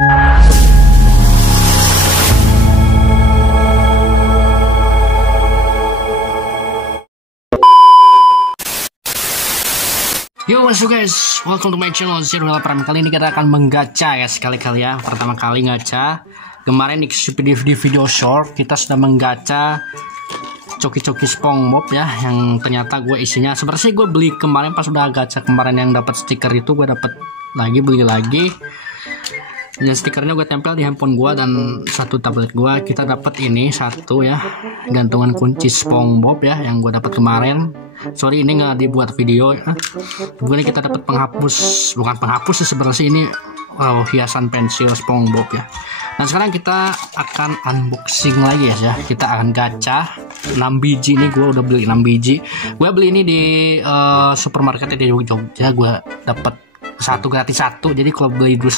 Yo, what's up guys, welcome to my channel Zero Prime. Kali ini kita akan menggacha ya, sekali-kali ya. Pertama kali gacha. Kemarin di video short kita sudah menggacha coki-coki SpongeBob ya, yang ternyata gue isinya sebenarnya sih gue beli kemarin pas udah gacha kemarin yang dapat stiker itu, gue dapat lagi, beli lagi. Dan stikernya gue tempel di handphone gue dan satu tablet gue. Kita dapat ini satu ya, gantungan kunci SpongeBob ya, yang gue dapat kemarin. Sorry ini nggak dibuat video ya. Kemudian kita dapat penghapus, bukan penghapus sih sebenarnya ini hiasan pensil SpongeBob ya. Nah sekarang kita akan unboxing lagi ya. Kita akan gacha 6 biji nih, gue udah beli 6 biji. Gue beli ini di supermarket di Jogja. Gue dapat satu gratis satu. Jadi kalau beli 6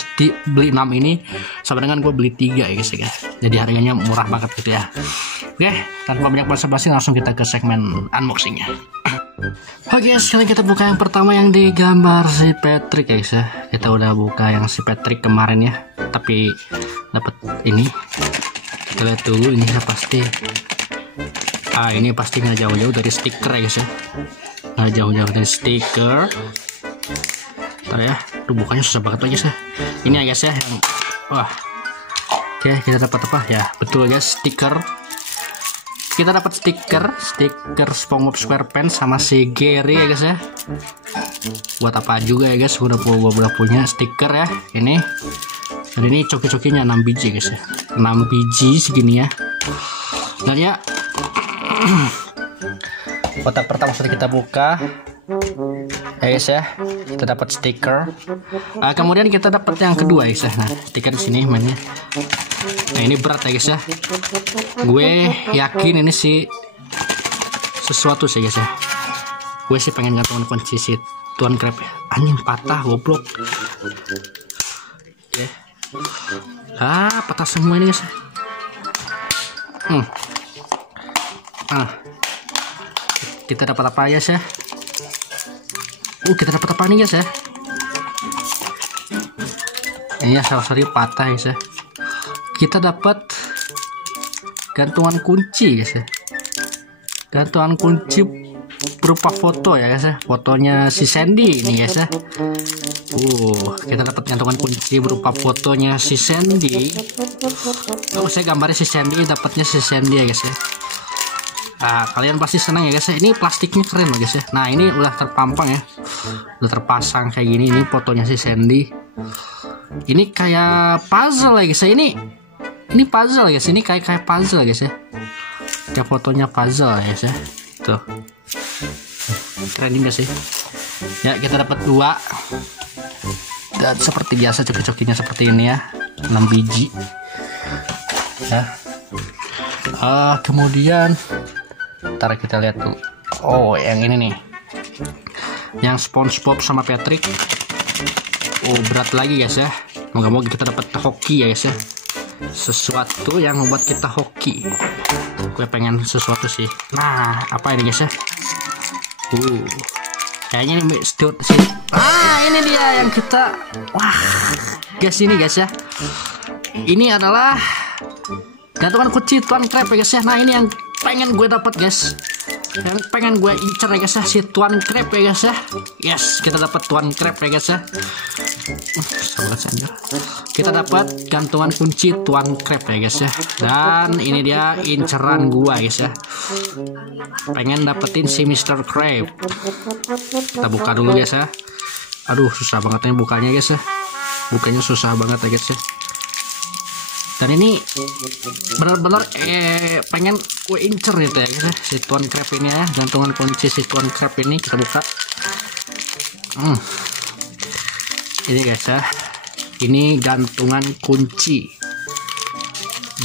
ini sama dengan gue beli 3 ya guys ya. Jadi harganya murah banget gitu ya. Oke, tanpa banyak basa-basi langsung kita ke segmen unboxingnya. Oke, sekarang kita buka yang pertama yang digambar si Patrick ya guys ya. Kita udah buka yang si Patrick kemarin ya, tapi dapat ini. Kita lihat dulu ini ya, pasti. Ini pasti nggak jauh-jauh dari stiker ya guys ya. Nggak jauh-jauh dari stiker. Ntar ya, bukannya susah banget guys ya. Ini ya guys ya yang wah. Oke, kita dapat apa ya? Betul guys, stiker. Kita dapat stiker SpongeBob SquarePants sama si Gary ya guys ya. Buat apa juga ya guys, gua udah punya stiker ya ini. Dan ini coki-cokinya 6 biji guys ya. 6 biji segini ya. Dan ya kotak pertama sudah kita buka. Ya guys ya, kita dapat stiker. Kemudian kita dapat yang kedua guys ya. Nah, stiker di sini mainnya. Nah ini berat ya guys ya. Gue yakin ini sih sesuatu sih guys ya. Gue sih pengen gantungan kunci si Tuan Crab ya. Anjing patah goblok. Oke. Patah semua ini guys ya. Kita dapat apa guys ya? Kita dapat apa nih guys ya? Ini ya salah satu patah guys ya. Kita dapat gantungan kunci guys ya. Gantungan kunci berupa foto ya guys ya. Fotonya si Sandy ini guys ya. Kita dapat gantungan kunci berupa fotonya si Sandy. Saya gambarnya si Sandy, dapatnya si Sandy ya guys ya. Kalian pasti senang ya guys ya. Ini plastiknya keren loh guys ya. Nah ini udah terpampang ya, udah terpasang kayak gini. Ini fotonya si Sandy. Ini kayak puzzle ya guys ya. Ini puzzle guys. Ini kayak puzzle guys ya. Kayak fotonya puzzle ya guys ya. Tuh keren juga sih ya. Kita dapat 2 dan seperti biasa coki-cokinya seperti ini ya, 6 biji ya. Kemudian ntar kita lihat tuh. Yang ini nih, yang SpongeBob sama Patrick. Berat lagi guys ya. Moga-moga kita dapat hoki ya guys ya. Sesuatu yang membuat kita hoki. Gue pengen sesuatu sih. Nah apa ini guys ya? Kayaknya ini ini dia yang kita. Wah guys, ini guys ya. Ini adalah gantungan kunci Tuan Crab ya guys ya. Nah ini yang pengen gue dapat guys, yang pengen gue incer ya guys ya, si Tuan Crab ya guys ya. Yes, kita dapat Tuan Crab ya guys ya. Kita dapat gantungan kunci Tuan Crab ya guys ya. Dan ini dia inceran gua guys ya. Pengen dapetin si Mr. Crab. Kita buka dulu guys ya. Aduh susah banget nih bukanya guys ya. Bukanya susah banget ya guys ya. Dan ini benar-benar pengen gue incer gitu ya guys ya, si Tuan Crab ini ya. Gantungan kunci si Tuan Crab ini kita buka. Ini guys ya, ini gantungan kunci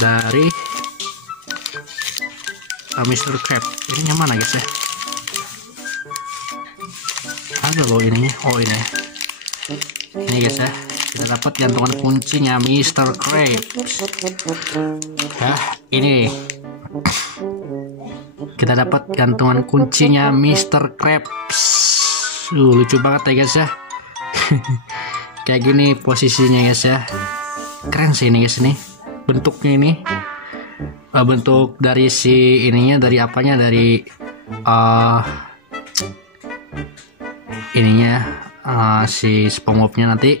dari Mr. Crab. Ini yang mana guys ya? Ada loh ininya. Ini. Ini guys ya, kita dapat gantungan kuncinya Mr. Crab. Ya, ini kita dapat gantungan kuncinya Mr. Krabs. Lucu banget ya guys ya. Kayak gini posisinya guys ya. keren sih ini guys, ini bentuknya ini bentuk dari si ininya, dari apanya, dari ininya, si SpongeBobnya nanti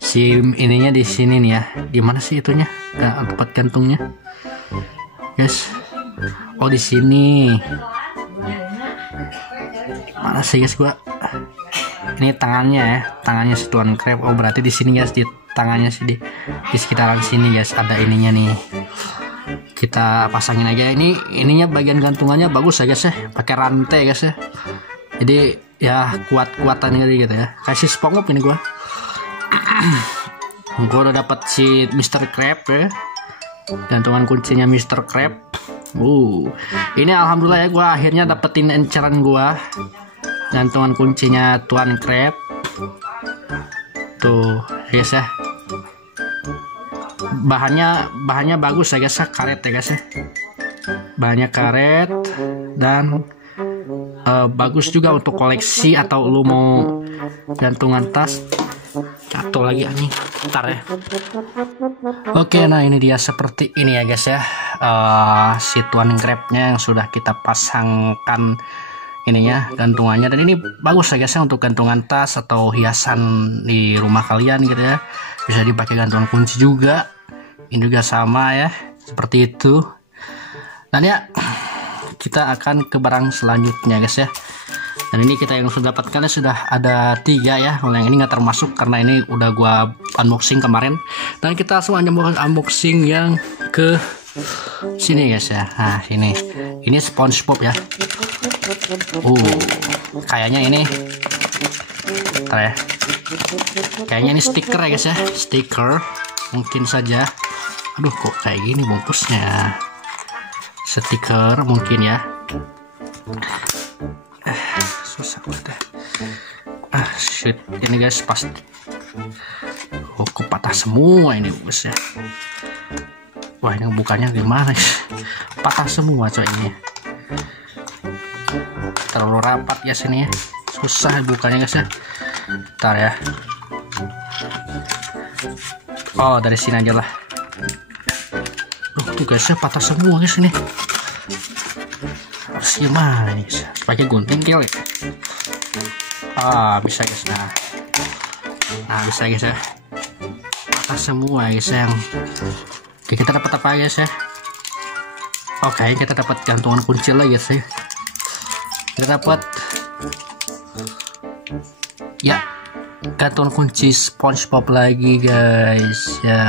si ininya di sini nih ya. Gimana sih itunya, tempat gantungnya guys? Oh di sini. Mana sih guys gua? Ini tangannya ya, tangannya si Tuan Crab. Oh berarti di sini guys, di tangannya sih, di sekitaran sini guys ada ininya nih. Kita pasangin aja. Ininya bagian gantungannya bagus ya guys ya, pakai rantai guys ya. Jadi ya kuat-kuatan gitu ya. Kasih SpongeBob ini gua. Gua udah dapat si Mr. Crab ya. Gantungan kuncinya Mr. Crab. Ini alhamdulillah ya, gua akhirnya dapetin enceran gua. Gantungan kuncinya Tuan Crab. Tuh, guys ya. Bahannya bagus ya guys ya, karet ya guys ya. Bahannya karet dan bagus juga untuk koleksi atau lu mau gantungan tas. Atau lagi nih, bentar ya. Oke, nah ini dia seperti ini ya guys ya. Si Tuan Crabnya yang sudah kita pasangkan ininya, gantungannya, dan ini bagus ya guys ya untuk gantungan tas atau hiasan di rumah kalian gitu ya. Bisa dipakai gantungan kunci juga. Ini juga sama ya, seperti itu. Dan ya, kita akan ke barang selanjutnya guys ya. Dan ini kita yang sudah dapatkan sudah ada 3 ya. Kalau yang ini nggak termasuk karena ini udah gua unboxing kemarin. Dan kita langsung unboxing yang ke sini guys ya. Nah ini SpongeBob ya. Kayaknya ini ya. Kayaknya ini stiker ya guys ya. Stiker mungkin saja. Aduh kok kayak gini bungkusnya. Stiker mungkin ya. Susah banget. Shit, ini guys pasti. Kok patah semua ini bungkusnya. Wah ini bukannya gimana ya? Patah semua coy ini. Terlalu rapat ya sini ya. Susah bukannya guys ya. Bentar ya. Oh dari sini aja lah. Tuh guys ya, patah semua guys ini. Harus gimana nih guys? Pakai gunting kali. Bisa guys. Nah bisa guys ya. Patah semua guys yang. Oke, kita dapat apa guys ya? Oke, kita dapat gantungan kunci lagi guys ya. Kita dapat ya gantungan kunci SpongeBob lagi guys ya.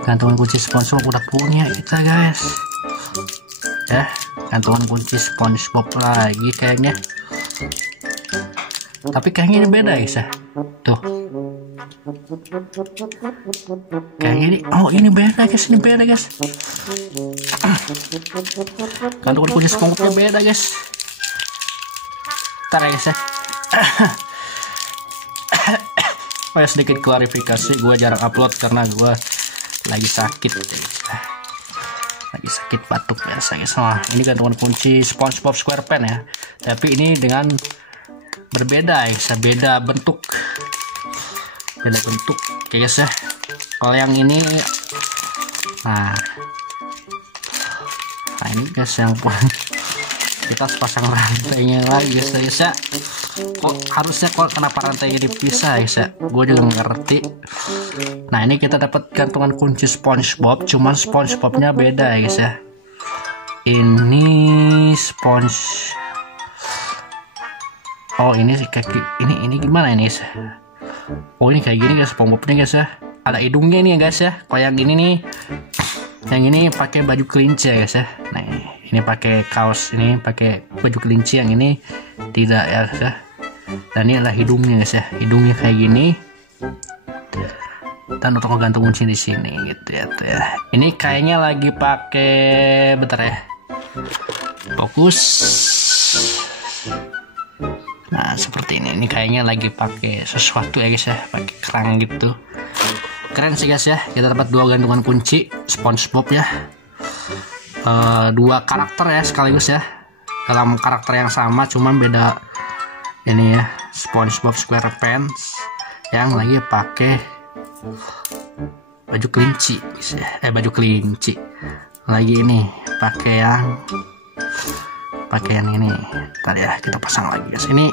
Gantungan kunci SpongeBob udah punya kita guys ya. Gantungan kunci SpongeBob lagi kayaknya, tapi kayaknya ini beda guys ya. Tuh kayaknya ini, ini beda guys, ini beda guys. Gantungan kunci SpongeBobnya beda guys. Ntar ya guys ya. Sedikit klarifikasi, gue jarang upload karena gue lagi sakit guys. Lagi sakit batuk biasa guys. Ini gantungan kunci SpongeBob SquarePants ya, tapi ini dengan berbeda guys, beda bentuk guys ya. Kalau yang ini nah ini guys yang kita harus pasang rantainya lagi guys ya. Kok kenapa rantainya dipisah guys ya? Gue juga ngerti. Nah ini kita dapat gantungan kunci SpongeBob, cuman SpongeBobnya beda guys ya. Ini ini kayak ini gimana ini guys? Ini kayak gini guys SpongeBobnya guys ya. Ada hidungnya nih ya guys ya. Kalau yang ini nih, yang ini pakai baju kelinci ya guys ya. Nah ini pakai kaos, ini pakai baju kelinci, yang ini tidak ya guys ya. Dan ini adalah hidungnya guys ya. Hidungnya kayak gini. Dan untuk gantung kunci di sini gitu ya tuh ya. Ini kayaknya lagi pakai, bentar ya. Fokus. Nah seperti ini kayaknya lagi pakai sesuatu ya guys ya, pakai kerang gitu. Keren sih guys ya. Kita dapat 2 gantungan kunci SpongeBob ya. 2 karakter ya sekaligus ya, dalam karakter yang sama cuman beda ini ya. SpongeBob SquarePants yang lagi pakai baju kelinci guys ya. Baju kelinci lagi ini pakaian ini. Ntar ya kita pasang lagi guys. Ini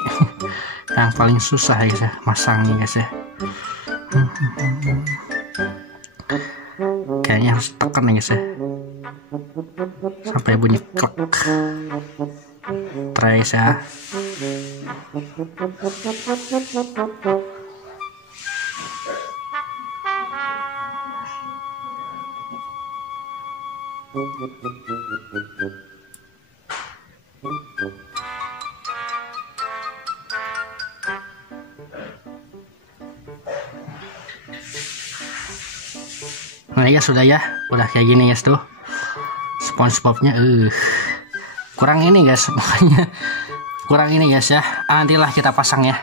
yang paling susah ya guys ya, masangnya guys ya. Kayaknya harus tekan nih guys ya sampai bunyi klek. Trace ya. Nah ya sudah ya, udah kayak gini guys tuh SpongeBobnya. Kurang ini guys, makanya kurang ini guys ya. Nantilah kita pasang ya.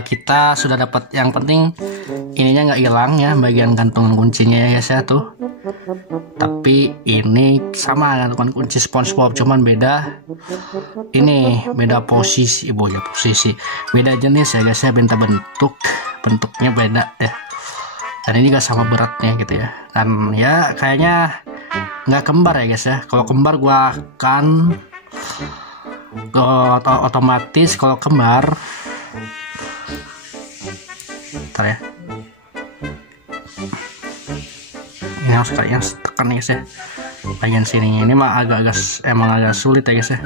Kita sudah dapat, yang penting ininya nggak hilang ya, bagian gantungan kuncinya ya guys ya tuh. Tapi ini sama gantungan kunci SpongeBob, cuman beda ini, beda posisi, beda jenis ya guys ya, bentuknya beda ya. Dan ini gak sama beratnya gitu ya. Dan ya kayaknya nggak kembar ya guys ya. Kalau kembar gua akan otomatis, kalau kembar ntar ya. Ini harus kayaknya tekan guys ya bagian sini. Ini mah emang agak sulit ya guys ya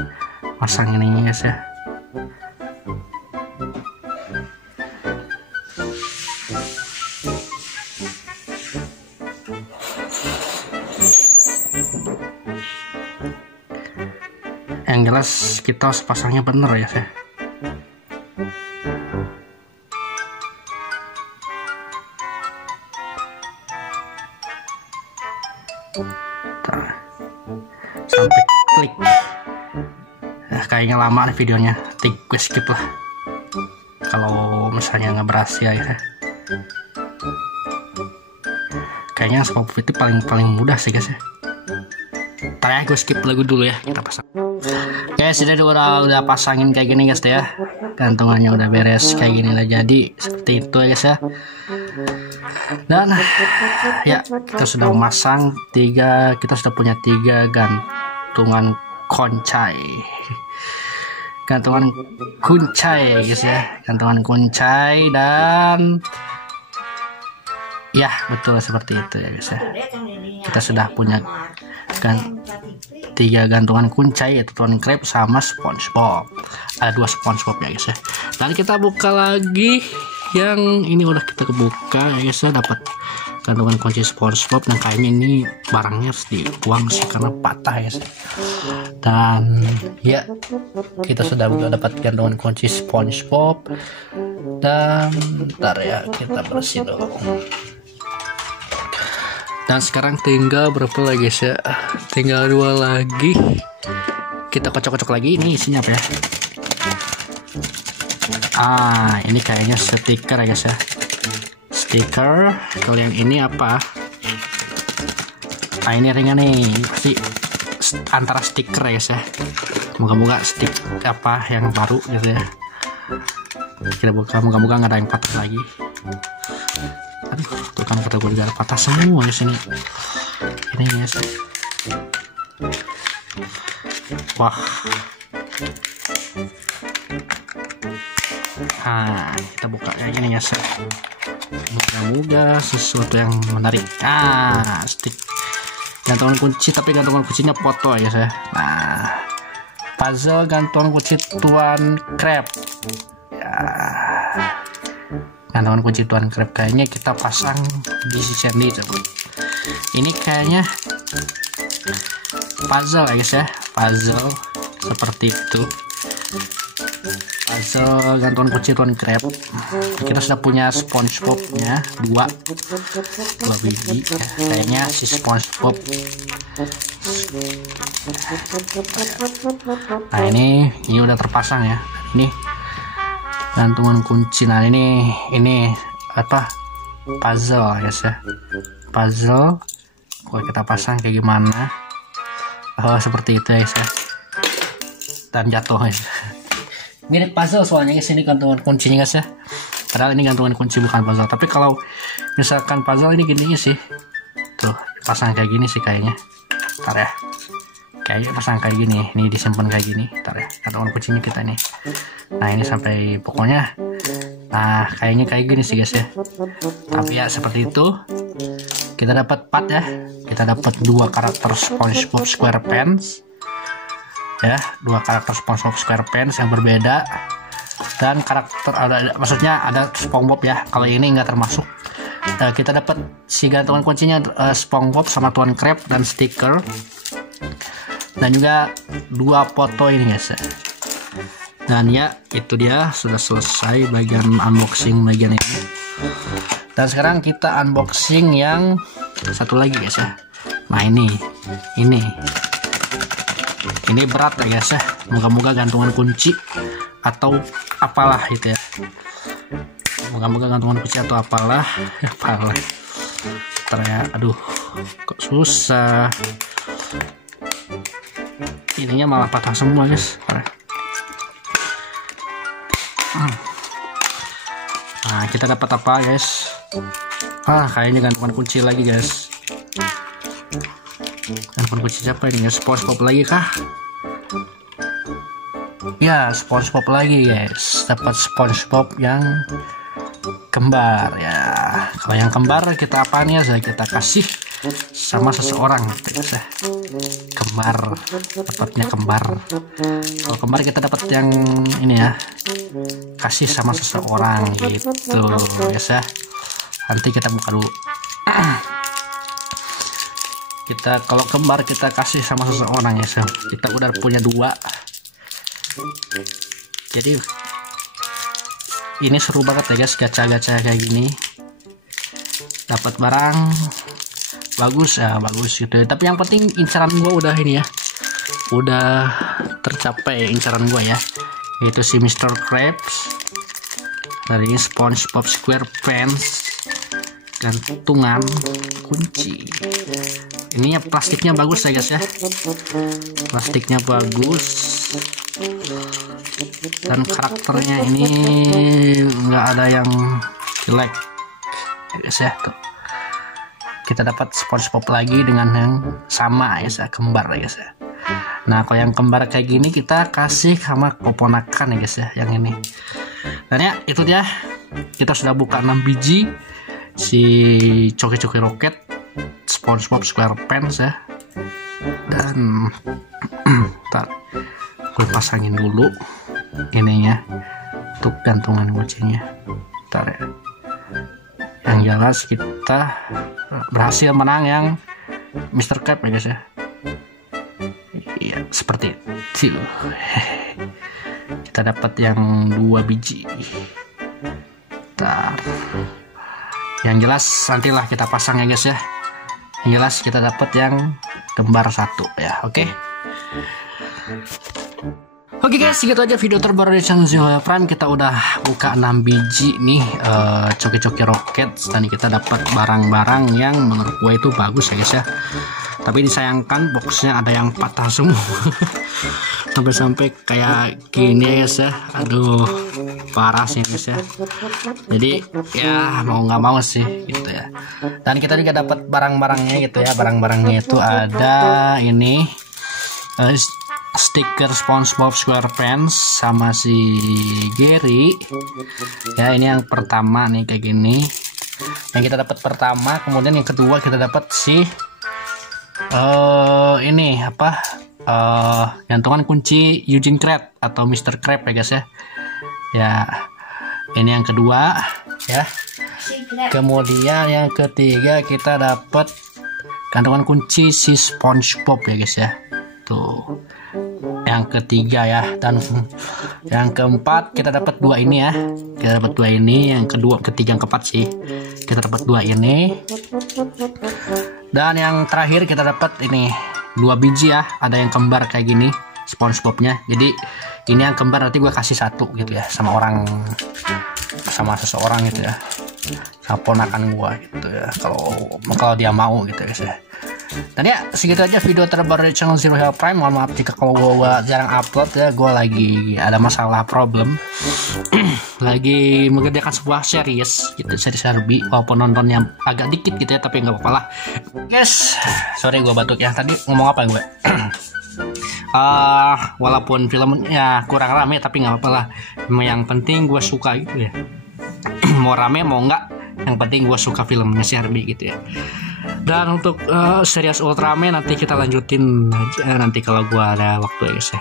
masang ini guys ya. Yang jelas kita harus pasangnya bener ya guys ya. Sampai klik. Kayaknya lama nih videonya, gue skip lah kalau misalnya nggak berhasil ya. Kayaknya SpongeBob itu paling mudah sih guys ya. Ntar ya gue skip lagu dulu ya, kita pasang. Guys, jadi udah pasangin kayak gini guys ya. Gantungannya udah beres kayak gini lah, jadi seperti itu ya guys ya. Dan ya kita sudah memasang kita sudah punya 3 gantungan kuncai guys ya, gantungan kuncai. Dan ya betul seperti itu ya guys ya. Kita sudah punya 3 gantungan kuncai, yaitu Tuan Crab sama SpongeBob. Ada 2 SpongeBob ya guys ya. Dan kita buka lagi yang ini, udah kita kebuka ya guys ya, dapat gantungan kunci SpongeBob. Nah kayaknya ini barangnya harus dibuang sih karena patah ya guys. Dan ya kita sudah dapat gantungan kunci SpongeBob. Dan ntar ya kita bersih dulu. Dan sekarang tinggal berapa lagi guys ya? Tinggal 2 lagi. Kita kocok-kocok lagi. Ini isinya apa ya? Ini kayaknya stiker ya guys ya. Stiker. Kalau yang ini apa? Ini ringan nih. Pasti antara stiker ya guys ya. Moga-moga apa yang baru gitu ya. Kita buka, moga-moga nggak ada yang patah lagi. Aduh, tuh kan kata gue juga patah semua di sini. Ini ya guys. Wah. Kita buka kayak gini ya guys. Moga-moga sesuatu yang menarik. Stick gantungan kunci, tapi gantungan kuncinya foto ya guys ya. Puzzle gantungan kunci Tuan Crab. Gantungan kunci Tuan Crab kayaknya kita pasang di sini coba. Ini kayaknya puzzle ya guys ya, puzzle seperti itu. Puzzle gantungan kunci Tuan Crab. Kita sudah punya SpongeBob-nya 2 biji ya. Kayaknya si SpongeBob. Nah ini udah terpasang ya. Ini gantungan kunci. Nah ini apa, puzzle guys ya, puzzle. Kalau kita pasang kayak gimana? Seperti itu guys ya. Dan jatuh guys. Mirip puzzle soalnya guys, ini gantungan kuncinya guys ya. Padahal ini gantungan kunci bukan puzzle. Tapi kalau misalkan puzzle ini gini sih, tuh pasang kayak gini sih kayaknya. Ntar ya, kayaknya pasang kayak gini, ini disimpan kayak gini. Ntar ya, kantongan kuncinya kita nih. Nah ini sampai pokoknya, nah kayaknya kayak gini sih guys ya. Tapi ya seperti itu. Kita dapat part ya, kita dapat 2 karakter SpongeBob SquarePants ya, 2 karakter SpongeBob SquarePants yang berbeda, dan karakter maksudnya ada SpongeBob ya. Kalau ini nggak termasuk. Kita dapat si gantungan kuncinya SpongeBob sama Tuan Crab dan stiker, dan juga 2 foto ini guys ya. Dan ya itu dia, sudah selesai bagian unboxing bagian ini. Dan sekarang kita unboxing yang satu lagi guys ya. Nah ini berat ya guys ya. Moga-moga gantungan kunci atau apalah itu ya. Moga-moga gantungan kunci atau apalah. Ternyata aduh kok susah. Ininya malah patah semua guys. Nah kita dapat apa guys? Kayaknya gantungan kunci lagi guys. Gantungan kunci siapa ini guys? SpongeBob lagi kah? Ya SpongeBob lagi guys. Dapat SpongeBob yang kembar ya. Kalau yang kembar kita apanya ya? Kita kasih sama seseorang gitu guys ya. Kembar, dapatnya kembar. Kalau kembar kita dapat yang ini ya, kasih sama seseorang gitu guys ya. Nanti kita buka dulu. Kita kalau kembar kita kasih sama seseorang ya. Kita udah punya 2. Jadi ini seru banget ya guys, gacha-gacha kayak gini. Dapat barang bagus ya, bagus gitu. Tapi yang penting incaran gua udah ini ya, udah tercapai incaran gua ya, yaitu si Mr. Krabs dari SpongeBob SquarePants, gantungan kunci. Ini ya plastiknya bagus ya guys ya, plastiknya bagus, dan karakternya ini nggak ada yang jelek ya guys ya. Tuh kita dapat SpongeBob lagi dengan yang sama ya, kembar ya guys ya. Nah kalau yang kembar kayak gini kita kasih sama keponakan ya guys ya, yang ini. Dan ya itu dia, kita sudah buka 6 biji si Coki-Coki Rocket SpongeBob SquarePants ya. Dan ntar gue pasangin dulu ininya untuk gantungan kuncinya. Ntar ya, yang jelas kita berhasil menang yang Mr. Krabs ya guys ya. Iya seperti itu. Kita dapat yang 2 biji. Ntar yang jelas nantilah kita pasang ya guys ya. Yang jelas kita dapat yang kembar 1 ya. Oke. Oke guys, segitu aja video terbaru dari channel Zioya Prime. Kita udah buka 6 biji nih Coki-Coki Rocket, dan kita dapat barang-barang yang menurut gue itu bagus ya guys ya. Tapi disayangkan boxnya ada yang patah semua. Sampai-sampai kayak gini ya guys ya. Aduh parah sih guys ya. Jadi ya mau nggak mau sih gitu ya. Dan kita juga dapat barang-barangnya gitu ya. Barang-barangnya itu ada ini stiker SpongeBob SquarePants sama si Gary ya. Ini yang pertama nih kayak gini yang kita dapat pertama. Kemudian yang kedua kita dapat si ini apa, gantungan kunci Eugene Krabs atau Mr. Krabs ya guys ya. Ya ini yang kedua ya. Kemudian yang ketiga kita dapat gantungan kunci si SpongeBob ya guys ya. Tuh yang ketiga ya. Dan yang keempat kita dapat 2 ini ya. Kita dapat 2 ini. Yang kedua, ketiga, yang keempat sih kita dapat 2 ini. Dan yang terakhir kita dapat ini 2 biji ya. Ada yang kembar kayak gini SpongeBobnya. Jadi ini yang kembar nanti gue kasih 1 gitu ya sama orang, sama seseorang gitu ya, sama ponakan gue gitu ya, kalau dia mau gitu guys ya. Dan ya segitu aja video terbaru dari channel Zero Hell Prime. Mohon maaf jika kalau gue jarang upload ya, gue lagi ada masalah problem. Lagi mengerjakan sebuah series gitu, series RB, walaupun nontonnya agak dikit gitu ya, tapi nggak apa-apa lah guys. Sorry gue batuk ya, tadi ngomong apa gue? Walaupun filmnya kurang rame tapi nggak apa-apa lah, yang penting gue suka gitu ya. Mau rame mau nggak, yang penting gue suka filmnya si RB gitu ya. Dan untuk series Ultraman nanti kita lanjutin nanti kalau gue ada waktu ya guys ya.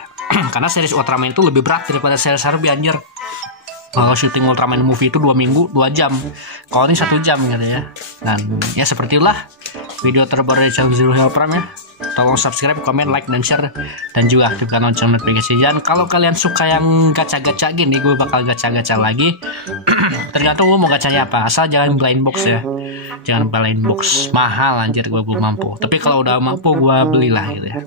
Karena series Ultraman itu lebih berat daripada series RB anjir. Kalau syuting Ultraman movie itu 2 minggu 2 jam, kalau ini 1 jam gitu ya. Dan ya seperti itulah video terbaru dari channel Zero Hell Prime ya. Tolong subscribe, komen, like, dan share, dan juga aktifkan lonceng notifikasi. Dan kalau kalian suka yang gacha-gacha gini, gue bakal gacha-gacha lagi. Tergantung gue mau gacanya apa, asal jangan blind box ya. Jangan blind box, mahal anjir, gue belum mampu. Tapi kalau udah mampu gue belilah gitu ya.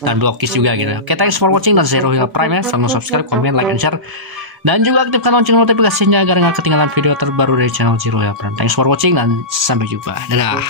Dan blokis juga gitu. Oke, thanks for watching dan Zero Hell Prime ya. Tolong subscribe, komen, like, dan share, dan juga aktifkan lonceng notifikasinya agar nggak ketinggalan video terbaru dari channel Zero Hell Prime. Thanks for watching dan sampai jumpa. Dadah.